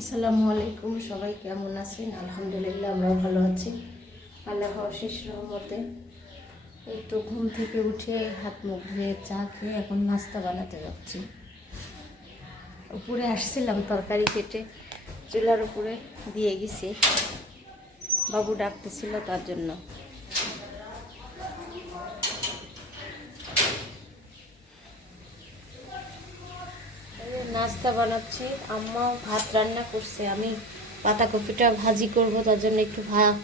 আসসালামু আলাইকুম, সবাই কেমন আছেন? আলহামদুলিল্লাহ, আমরাও ভালো আছি। আল্লাহ শেষ রহমতে। এই তো ঘুম থেকে উঠে হাত মুখ ধুয়ে চা খেয়ে এখন নাস্তা বানাতে যাচ্ছি। উপরে আসছিলাম তরকারি কেটে, চুলার উপরে দিয়ে গেছি। বাবু ডাকতেছিল তার জন্য। নাস্তা বানাচ্ছি। আম্মাও ভাত রান্না করছে, আমি পাতাকপিটা ভাজি করব, তার জন্য একটু ভাত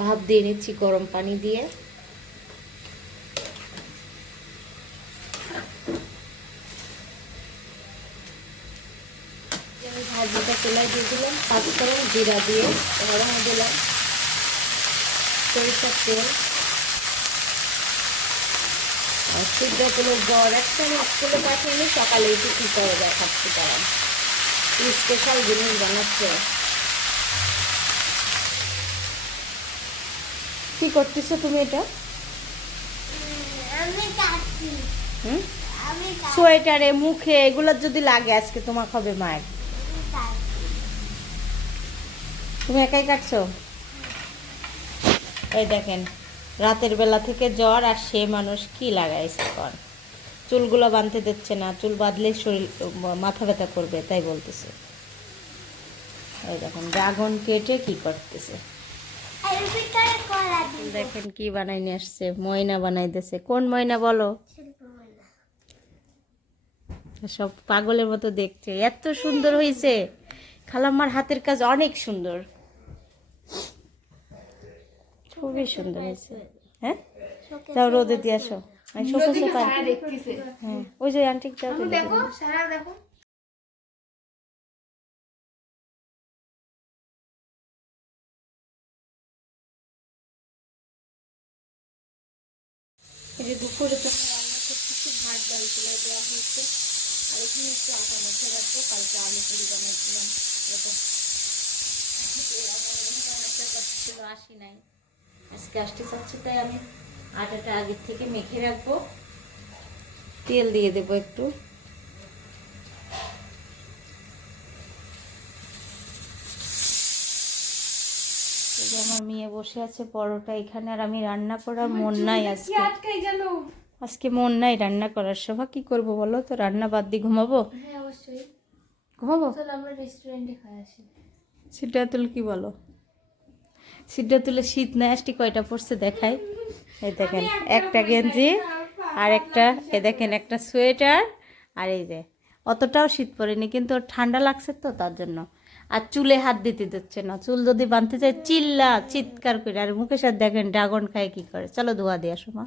ভাত দিয়ে নিচ্ছি গরম পানি দিয়ে। আমি ভাজিটা চুলাই দিয়ে দিলাম পাঁচফোড়ন জিরা দিয়ে, গরম দিলাম সরিষার তেল। কোনো জ্বর একটা পাঠিয়ে সকালে একটু যায় খাচ্ছি তারা? স্পেশাল জিনিস বানাচ্ছে। কি করতেছো তুমি এটা? হুম? সোয়েটারে মুখে এগুলো যদি লাগে আজকে তোমার হবে মায়ের। তুমি একাই কাটছো? এই দেখেন রাতের বেলা থেকে জ্বর আর সে মানুষ কি লাগাইছে কর চুলগুলো বাঁধতে দিচ্ছে না, চুল বাঁধলে শরীর, মাথা ব্যথা করবে, তাই বলতেছে। দেখেন, ড্রাগন কেটে কি করতেছে? দেখেন কি বানাই নিয়ে আসছে, ময়না বানাই দিছে কোন ময়না বলো? সব পাগলের মতো দেখছে। এত সুন্দর হয়েছে খালাম্মার হাতের কাজ অনেক সুন্দর। খুবই সুন্দর হয়েছে। হ্যাঁ? যাও রোদে দিয়ে আসো। হ্যাঁ ওই যে আন্টি যাও তুলে দিও। এই যে দুপুরে রান্না করতেছি ভাত ডাল দেওয়া হয়েছে। আর এখানে একটু আটা রাখব কালকে আলু পুরি বানিয়েছিলাম। এরকম ছিল আসি নাই। আজকে আসতে চাচ্ছি তাই আমি আটাটা আগের থেকে মেখে রাখব। তেল দিয়ে দেবো একটু। আমার মেয়ে বসে আছে পরোটা এখানে আর আমি রান্না করার মন নাই আজকে। আজকে মন নাই রান্না করার। সময় কি করব বলো তো? রান্না বাদ দিয়ে ঘুমাবো? হ্যাঁ ঘুমাবো? সিদ্ধা তুল কি বলো? সিদ্ধা তুলে শীত না আসটি কয়টা পড়ছে দেখাই। এই দেখেন একটা গেঞ্জি আর একটা এ দেখেন একটা সোয়েটার আর এই যে অতটাও শীত পড়েনি কিন্তু ঠান্ডা লাগছে তো তার জন্য। আর চুলে হাত দিতে দিচ্ছে না চুল যদি বাঁধতে চায় চিল্লা চিৎকার করে আর মুখের সাথে দেখেন ড্রাগন খায় কি করে। চলো ধোয়া দিয়ে আসো মা।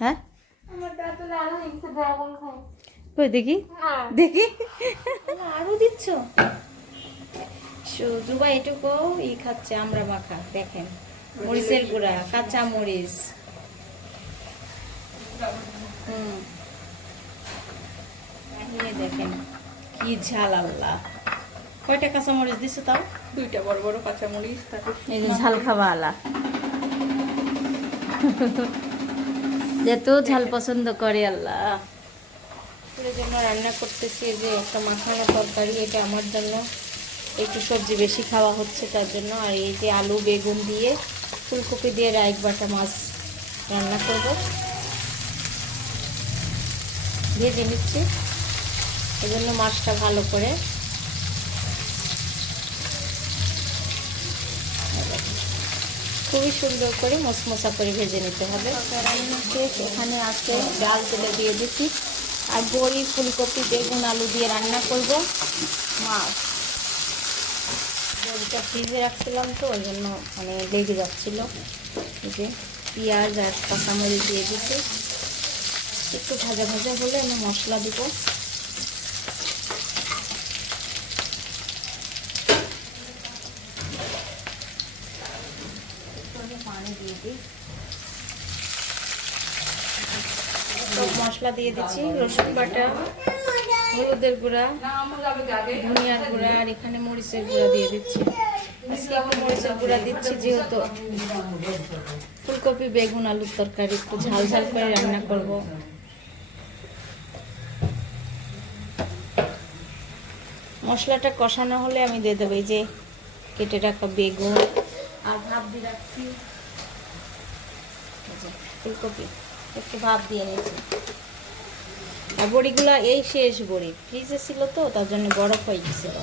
হ্যাঁ দেখি? দেখি। আরও দিচ্ছ? শুধু এটুকু ই খাচ্ছে আমরা মাখা দেখেন। মরিচের গুঁড়া কাঁচা মরিচ হুম দেখেন কি ঝাল আল্লাহ। কয়টা কাঁচা মরিচ দিছো তাও? দুইটা বড় বড় কাঁচামরিচ তারপর এই যে ঝাল খাওয়া আলা যেত ঝাল পছন্দ করে আল্লাহ। পুরো জন্য রান্না করতেছি যে একটা মাখানো তরকারি এটা আমার জন্য। একটু সবজি বেশি খাওয়া হচ্ছে তার জন্য। আর এই যে আলু, বেগুন দিয়ে ফুলকপি দিয়ে রাইক বাটা মাছ রান্না করব। ভেজে নিচ্ছি। এই জন্য মাছটা ভালো করে খুবই সুন্দর করে মশমশা করে ভেজে নিতে হবে। এখানে আছে ডাল তেলে দিয়ে দিচ্ছি। আর বড়ি, ফুলকপি, বেগুন, আলু দিয়ে রান্না করব। মাছ। বড়িটা ফ্রিজে রাখছিলাম তো, ওই জন্য মানে লেগে যাচ্ছিল। যে পেঁয়াজ আর কাঁচামরিচ দিয়ে দিচ্ছি একটু ভাজা ভাজা হলে আমি মশলা দিব। পানি দিয়ে দিই মশলা দিয়ে দিচ্ছি, রসুন বাটা। হলুদের গুঁড়া ধনিয়ার গুঁড়া আর এখানে মরিচের গুঁড়া দিয়ে দিচ্ছি। আজকে এখন মরিচের গুঁড়া দিচ্ছি যেহেতু ফুলকপি বেগুন আলুর তরকারি একটু ঝাল ঝাল করে রান্না করব। মশলাটা কষানো হলে আমি দিয়ে দেবো এই যে কেটে রাখা বেগুন। আর ভাপ দিয়ে রাখছি। ফুলকপি একটু ভাব দিয়ে নিয়েছি। আর বড়িগুলো এই শেষ বড়ি। ফ্রিজে ছিল তো, তার জন্য বরফ হয়ে গেছিল।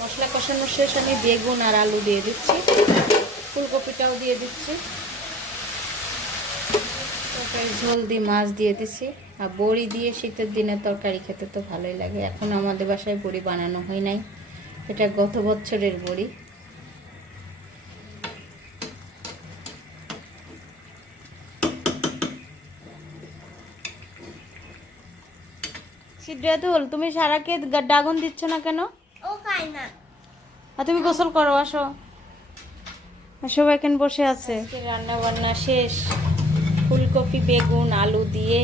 মশলা কষানোর শেষ, আমি বেগুন আর আলু দিয়ে দিচ্ছি। ফুলকপিটাও দিয়ে দিচ্ছি। তরকারি ঝোল দিয়ে মাছ দিয়ে দিছি। আর বড়ি দিয়ে শীতের দিনে তরকারি খেতে তো ভালোই লাগে। এখন আমাদের বাসায় বড়ি বানানো হয় নাই। এটা গত বছরের বড়ি। সিদ্ধাতুল তুমি সারাকে ডাগন দিচ্ছ না কেন? ও খায় না। আর তুমি গোসল করো আসো। আসো এখানে বসে আছে। রান্না বান্না শেষ। ফুলকপি বেগুন আলু দিয়ে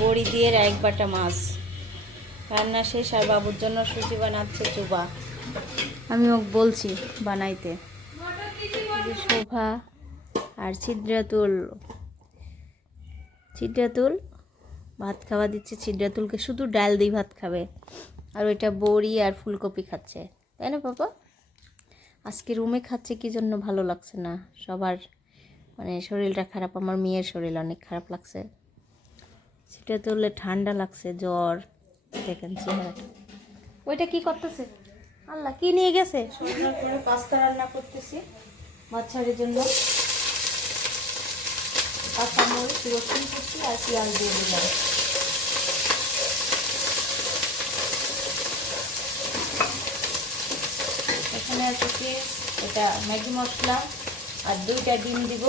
বড়ি দিয়ে এক বাটা মাছ। রান্না শেষ আর বাবুর জন্য সুজি বানাচ্ছে চুবা। আমি ওকে বলছি বানাইতে। শোভা আর ছিদ্রাতুল। ছিদ্রাতুল? ভাত খাওয়া দিচ্ছে ছিদ্রাতুলকে শুধু ডাল দিয়ে ভাত খাবে। আর ওইটা বড়ি আর ফুলকপি খাচ্ছে। তাই না বাবা আজকে রুমে খাচ্ছে কি জন্য ভালো লাগছে না? সবার মানে শরীরটা খারাপ, আমার মেয়ের শরীর অনেক খারাপ লাগছে। সেটা তুললে ঠান্ডা লাগছে, জ্বর। দেখেন চেহারাটা। ওইটা কি করতেছে? আল্লাহ, কি নিয়ে গেছে? পাস্তা রান্না করতেছি, বাচ্চাদের জন্য। কাঁচা মরিচ রসুন কুচি আর পেঁয়াজ দিয়ে দিলাম এখানে আছে চিজ এটা ম্যাগি মশলা, আর দুইটা ডিম দিব।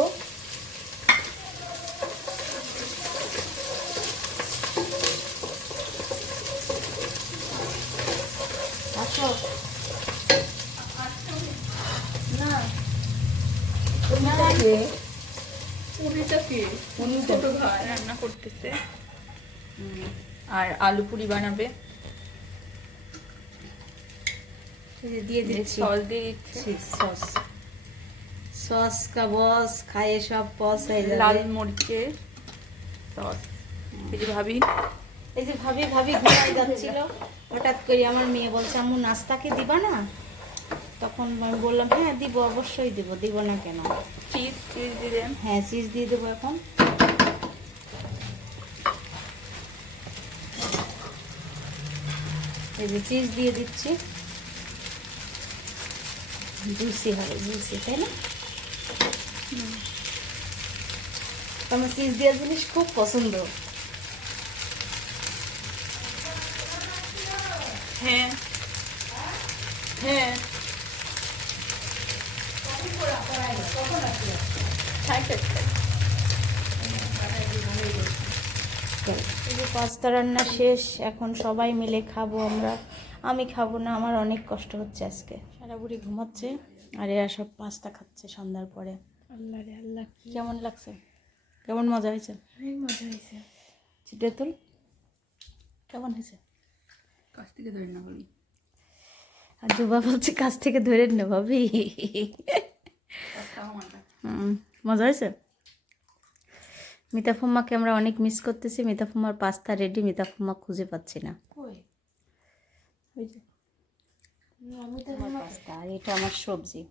আসো। না। না পুরিটা কি? ছোট ভাই রান্না করতেছে। আর আলু পুরি বানাবে। এই যে দিয়ে দিচ্ছি। সস দিয়ে দিচ্ছে। সস। সস का বস খায়ে সব পস হয়ে লাল যাবে সস। এই যে ভাবি। এই যে ভাবি ভাবি ঘুমাই যাচ্ছিল। হঠাৎ করে আমার মেয়ে বলছে আম্মু নাস্তাকে দিবা না? তখন আমি বললাম হ্যাঁ দিব অবশ্যই দিব। দিব না কেন? চিজ চিজ দিলেন হ্যাঁ চিজ দিয়ে দেবো এখন। এই যে চিজ দিয়ে দিচ্ছি। জুসি হবে জুসি তাই না? আমার চিজ দেওয়া জিনিস খুব পছন্দ হ্যাঁ হ্যাঁ খাই ফেলতে এই যে পাস্তা রান্না শেষ এখন সবাই মিলে খাব আমরা। আমি খাব না আমার অনেক কষ্ট হচ্ছে আজকে। সারা বুড়ি ঘুমাচ্ছে। আর এরা সব পাস্তা খাচ্ছে সন্ধ্যার পরে। আল্লাহ রে আল্লাহ কি। কেমন লাগছে? কেমন মজা হয়েছে? অনেক মজা হয়েছে। কেমন হয়েছে? কাছ থেকে ধরে না বলি আর জুবা বলছে কাছ থেকে ধরে না ভাবি। হুম, মজা হয়েছে? মিতা ফুম্মাকে আমরা অনেক মিস করতেছি। মিতা ফুম্মার পাস্তা রেডি মিতা ফুম্মা খুঁজে পাচ্ছি না। পাস্তা আর এটা আমার সবজি।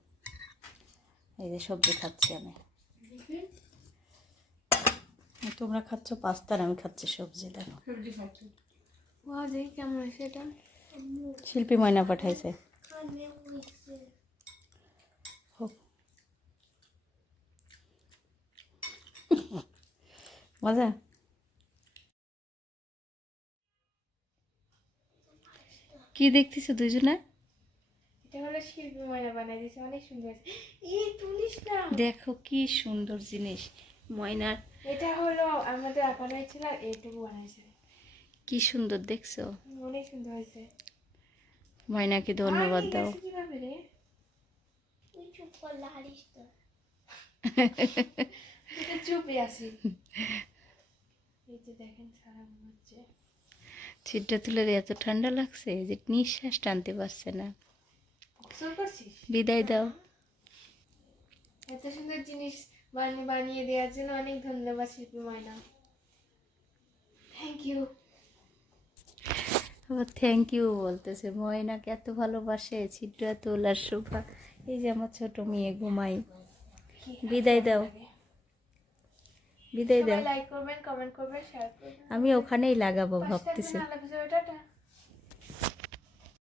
এই যে সবজি খাচ্ছি আমি। তোমরা খাচ্ছ পাস্তা আর আমি খাচ্ছি সবজি দেখো। শিল্পী ময়না পাঠাইছে হোক। মজা কি দেখতেছো দুজনে এটা হলো শিল্পী ময়না বানাই দিয়েছে অনেক সুন্দর হয়েছে এই তুলিস না দেখো কি সুন্দর জিনিস ময়নার এটা হলো আমাদের আপা ছিল আর এইটুকু বানাইছে কি সুন্দর দেখছ অনেক সুন্দর হয়েছে ময়নাকে ধন্যবাদ দাও কীভাবে রে তুই চুপ করলে হারিস তো চুপে আছি। ছিটটা তুলে এত ঠান্ডা লাগছে যে নিঃশ্বাস টানতে পারছে না। বিদায় দাও। এত সুন্দর জিনিস বানিয়ে বানিয়ে দেওয়ার জন্য অনেক ধন্যবাদ শিল্পী ময়না। থ্যাংক ইউ আবার থ্যাংক ইউ বলতেছে ময়নাকে এত ভালোবাসে ছিটটা তোলার সুফা এই যে আমার ছোট মেয়ে ঘুমাই। বিদায় দাও। বিদায় দেয় লাইক করবেন কমেন্ট করবেন শেয়ার করবেন। আমি ওখানেই লাগাবো ভাবতেছি।